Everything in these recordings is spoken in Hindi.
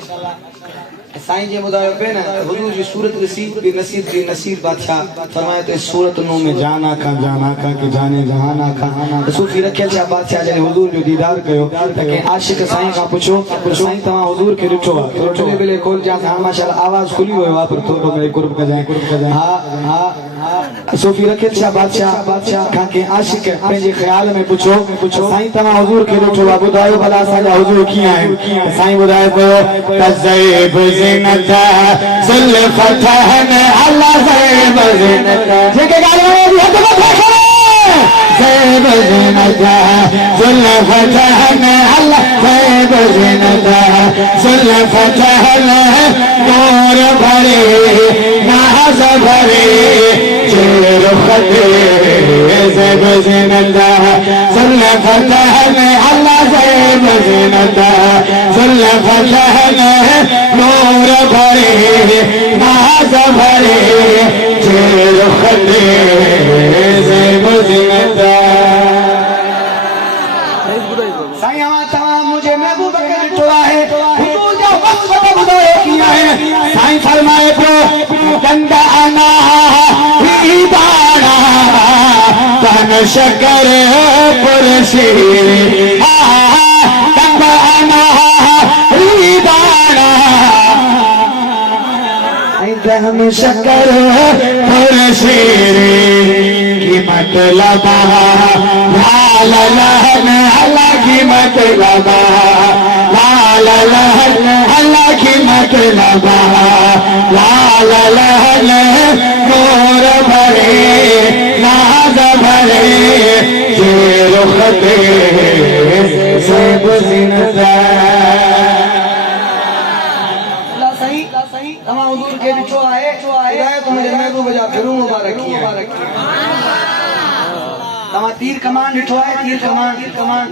साईं जे ॿुधायो पे न हुजूर जी सूरत नसीब भी नसीब की नसीब बादशाह फरमाए तो इस सूरत नो में जान आखा के जाने जहान आखा सूफी रखियल छा बादशाह जने हुजूर जो दीदार कयो तके आशिक साईं का पूछो साईं तमा हुजूर के ॾिठो आ तो बेले खोल जा हां माशाल्लाह आवाज खुली हुई आ पर थोड़ो मेरे कुर्ब का जाए हां सूफी रखियल छा बादशाह का के आशिक पंहिंजे ख्याल में पूछो साईं तमा हुजूर के ॾिठो आ ॿुधायो भला असांजा हुजूर कीअं आहिनि साईं ॿुधाए पियो तज़ैब ज़िनता ज़ुल्फ़तहन अल्लाह ज़ैब ज़िनता जेके ॻाल्हि में हद मथे खड़े ज़ैब ज़िनता ज़ुल्फ़तहन अल्लाह ज़ैब ज़िनता ज़ुल्फ़तहन नूर भरे नाज़ भरे चेहर खते ज़ैब ज़िनता ज़ुल्फ़तहन अल्लाह ज़ैब ज़िनता ज़ुल्फ़तहन नूर भरे नाज़ भरे चेहर खते ज़ैब ज़िनता साईं तमाम मुझे महबूब के ॾिठो आहे हुजूर जो वक्त ॿुधायो कीअं आहे साईं फरमाए पियो कंद अना ही बाणा तन शकर पुरशीर कंद अना ही बाणा हम शकर पुरशीर की मतलब लाल लहन अल्लाह की मतलब लाल लहन अल्लाह की मतलब लाल लहन नूर भरे नाज भरे चेहर खते ज़ैब ज़िनता तमा हुजूर के ॾिठो आहे हिदायत मुझे महबूब जा फिरू मुबारक कीअं तमा तीर कमान ॾिठो आहे तीर कमान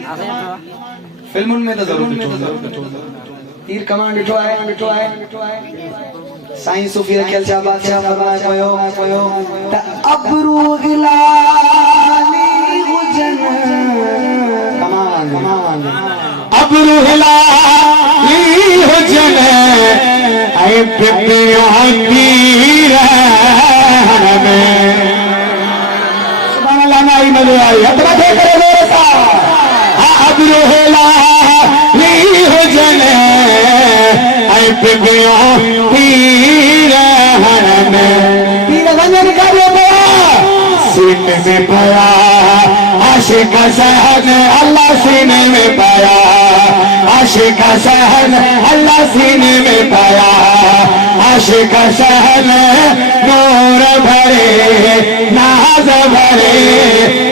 फिल्मुनि में त ज़रूर तीर कमान ॾिठो आहे साईं सूफी रखियल छा बादशाह फरमाए पियो त अबरू गिलानी हुजन कमान अबरू गिलानी हुजन ऐ पिपिया तीर में सुभान अल्लाह माई मजे आई अतरा दे करे मेरे सा अबरू गिलानी हुजन ऐ पिपिया तीर में तीर वंजन करे पिया सीने में पाया आशिक सहन अल्लाह सीने में पाया आशिक सहन अल्लाह सीने में पाया आशिक सहन नूर भरे नाज भरे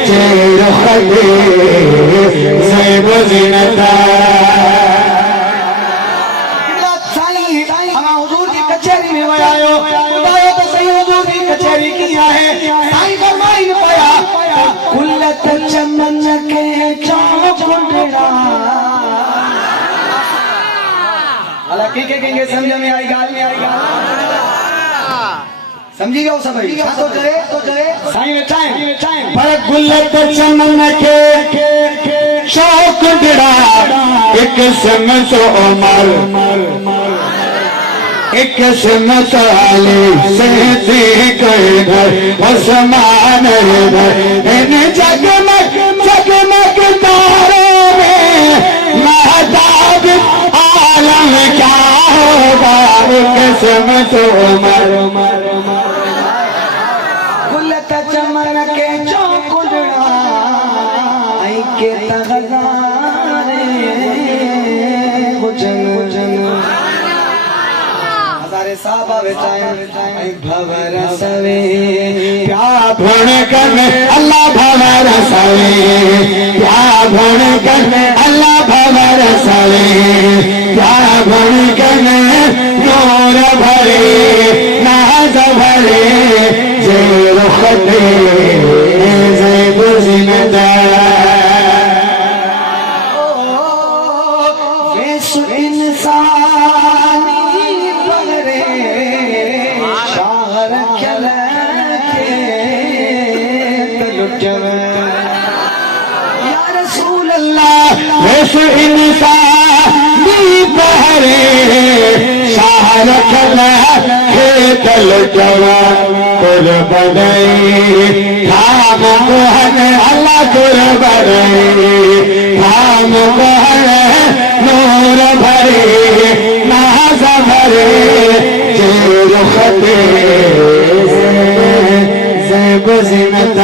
चेहर खते ज़ैब ज़िनता हुजूर की कचहरी में वयायो ॿुधायो त सही हुजूर की कचहरी कीअं आहे साईं फरमाई पिया कुलत चमन के चौकुंडड़ा अला के समझ में आई गाल समझी गयो सभई छा तो करे साईं वेठाए पर गुलत चमन के चौकुंडड़ा एक समत उमर एक समत अली सहती कई घर आसमान इन जगमग तारों में महताब आलम क्या होगा एक समत उमर गुलत चमन के चौकुंडड़ा के तगजारे हुजन साहबा बेचाए भवर सवे प्यार भण कर अल्लाह भवर सवे प्यार भण कर अल्लाह भवर सवे प्यार भण कर नूर भरे नाज भरे चेहर खते ज़ैब ज़िनता इंसानी पहरे रखना खेतल जवा कुर्बानी धाम गोहन अल्लाह कुर्बानी धाम गोहन नूर भरे नाज भरे जेर खते ज़ेब ज़ीनत